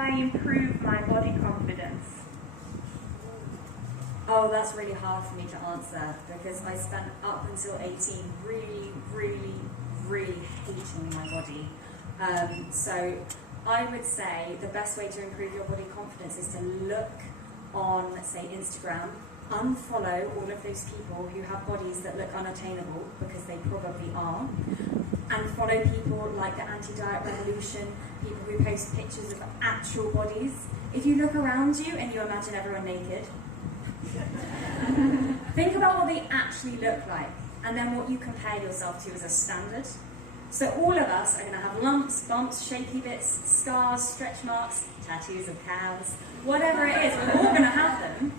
I improve my body confidence? Oh, that's really hard for me to answer because I spent up until 18 really hating my body. So I would say the best way to improve your body confidence is to look on, let's say, Instagram, unfollow all of those people who have bodies that look unattainable, because they probably are, and follow people like the Anti-Diet Revolution, people who post pictures of actual bodies. If you look around you and you imagine everyone naked, think about what they actually look like, and then what you compare yourself to as a standard. So all of us are going to have lumps, bumps, shaky bits, scars, stretch marks, tattoos of cows, whatever it is, we're all going to have them.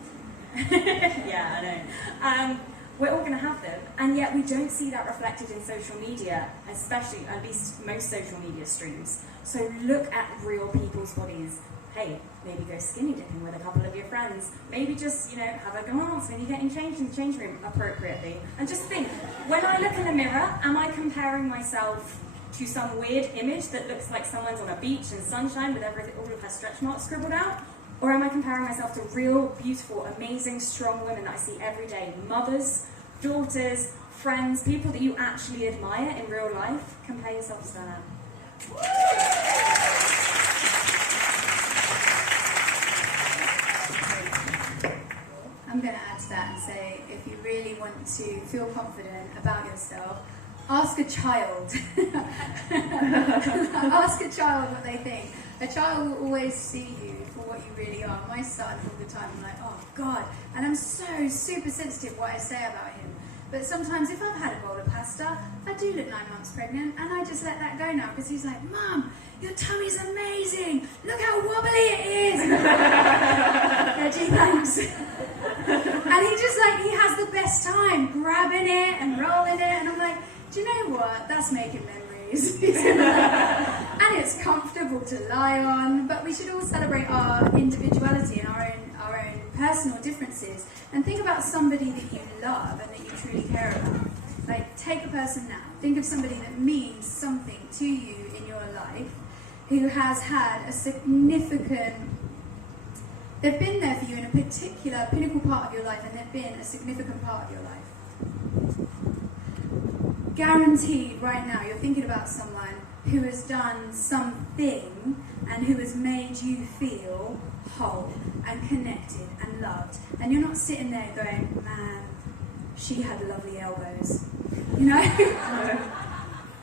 Yeah, I know. We're all going to have them, and yet we don't see that reflected in social media, especially, at least most social media streams. So look at real people's bodies. Hey, maybe go skinny dipping with a couple of your friends. Maybe just, have a glance when you're getting changed in the change room appropriately. And just think, when I look in a mirror, am I comparing myself to some weird image that looks like someone's on a beach in sunshine with all of her stretch marks scribbled out? Or am I comparing myself to real, beautiful, amazing, strong women that I see every day? Mothers, daughters, friends, people that you actually admire in real life. Compare yourself to that. I'm going to add to that and say, if you really want to feel confident about yourself, ask a child. Ask a child what they think. A child will always see you for what you really are. My son, all the time, I'm like, oh God, and I'm so super sensitive what I say about him. But sometimes if I've had a bowl of pasta, I do look 9 months pregnant, and I just let that go now, because he's like, Mum, your tummy's amazing. Look how wobbly it is. Reggie, thanks. And he has the best time grabbing it and rolling it, and I'm like, do you know what? That's making memories. And it's comfortable to lie on, but we should all celebrate our individuality and our own personal differences, and think about somebody that you love and that you truly care about. Like, take a person now. Think of somebody that means something to you in your life, who has had a significant... They've been there for you in a particular pinnacle part of your life, and they've been a significant part of your life. Guaranteed right now you're thinking about someone who has done something and who has made you feel whole and connected and loved. And you're not sitting there going, man, she had lovely elbows.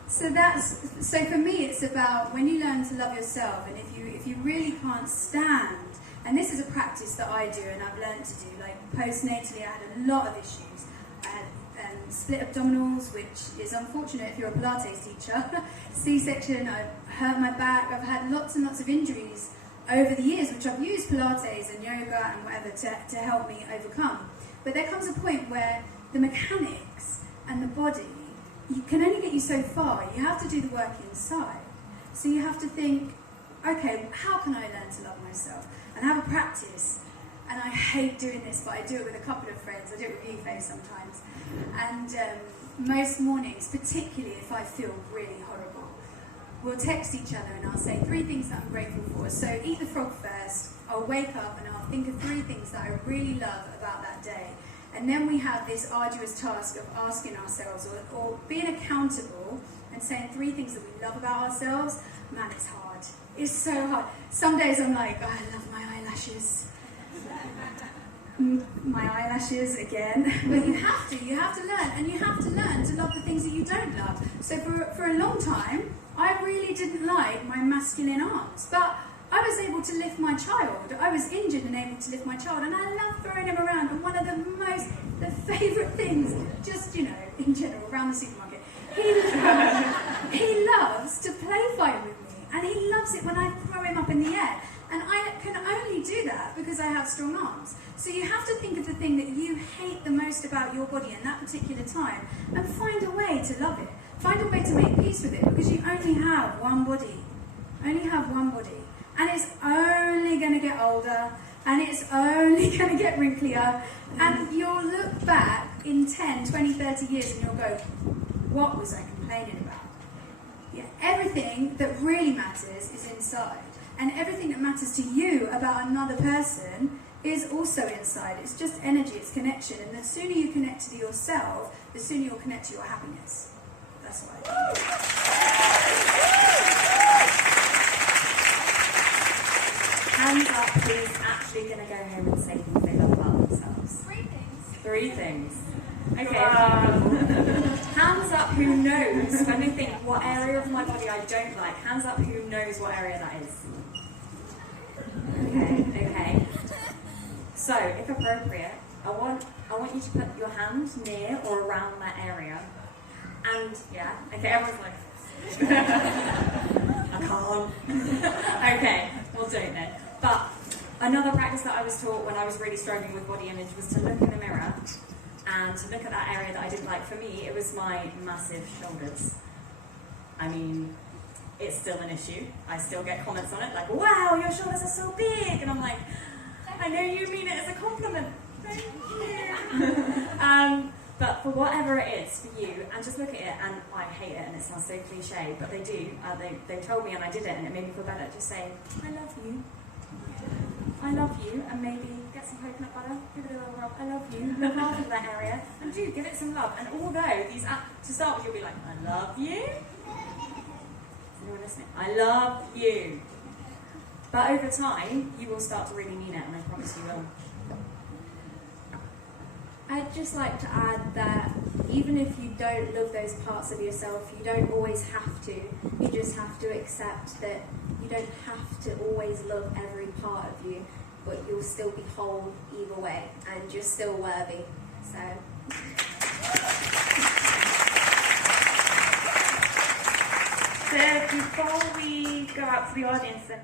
So for me, it's about when you learn to love yourself, and if you really can't stand, and this is a practice that I do and I've learned to do, like postnatally I had a lot of issues. I had split abdominals, which is unfortunate if you're a Pilates teacher. C-section, I've hurt my back, I've had lots and lots of injuries over the years, which I've used Pilates and yoga and whatever to help me overcome. But there comes a point where the mechanics and the body, you can only get you so far. You have to do the work inside. So you have to think, okay, how can I learn to love myself? And have a practice. And I hate doing this, but I do it with a couple of friends. I do it with you, Faye, sometimes. And most mornings, particularly if I feel really horrible, we'll text each other and I'll say 3 things that I'm grateful for. So eat the frog first, I'll wake up and I'll think of 3 things that I really love about that day. And then we have this arduous task of asking ourselves or being accountable and saying 3 things that we love about ourselves. Man, it's hard. It's so hard. Some days I'm like, oh, I love my eyelashes. My eyelashes again. But you have to learn, and you have to learn to love the things that you don't love. So for a long time, I really didn't like my masculine arms, but I was able to lift my child. I was injured and able to lift my child, and I love throwing him around. And one of the favourite things, just, in general, around the supermarket, he loves to play fight with me, and he loves it when I throw him up in the air. And I can only do that because I have strong arms. So you have to think of the thing that you hate the most about your body in that particular time and find a way to love it. Find a way to make peace with it, because you only have one body. Only have one body. And it's only going to get older, and it's only going to get wrinklier, and you'll look back in 10, 20, 30 years and you'll go, what was I complaining about? Yeah, everything that really matters is inside. And everything that matters to you about another person is also inside. It's just energy, it's connection. And the sooner you connect to yourself, the sooner you'll connect to your happiness. That's what I think. Hands up who's actually going to go home and say things they love about themselves. 3 things. 3 things. Okay. Wow. Hands up who knows when they think, what area of my body I don't like. Hands up who knows what area that is. Okay. So, if appropriate, I want you to put your hand near or around that area. And, yeah, okay, everyone's like, I can't. Okay, we'll do it then. But another practice that I was taught when I was really struggling with body image was to look in the mirror and to look at that area that I didn't like. For me, it was my massive shoulders. I mean, it's still an issue. I still get comments on it like, wow, your shoulders are so big. And I'm like, I know you mean it as a compliment. Thank you. But for whatever it is for you, and just look at it, and I hate it, and it sounds so cliche, but they do. They told me, and I did it, and it made me feel better. Just say, I love you. I love you, and maybe get some coconut butter, give it a little rub. I love you. Look after that area, and do give it some love. And although these, to start with, you'll be like, I love you. Anyone listening? I love you. But over time, you will start to really mean it, and I promise you will. I'd just like to add that even if you don't love those parts of yourself, you don't always have to. You just have to accept that you don't have to always love every part of you, but you'll still be whole either way, and you're still worthy. So. So before we go out to the audience and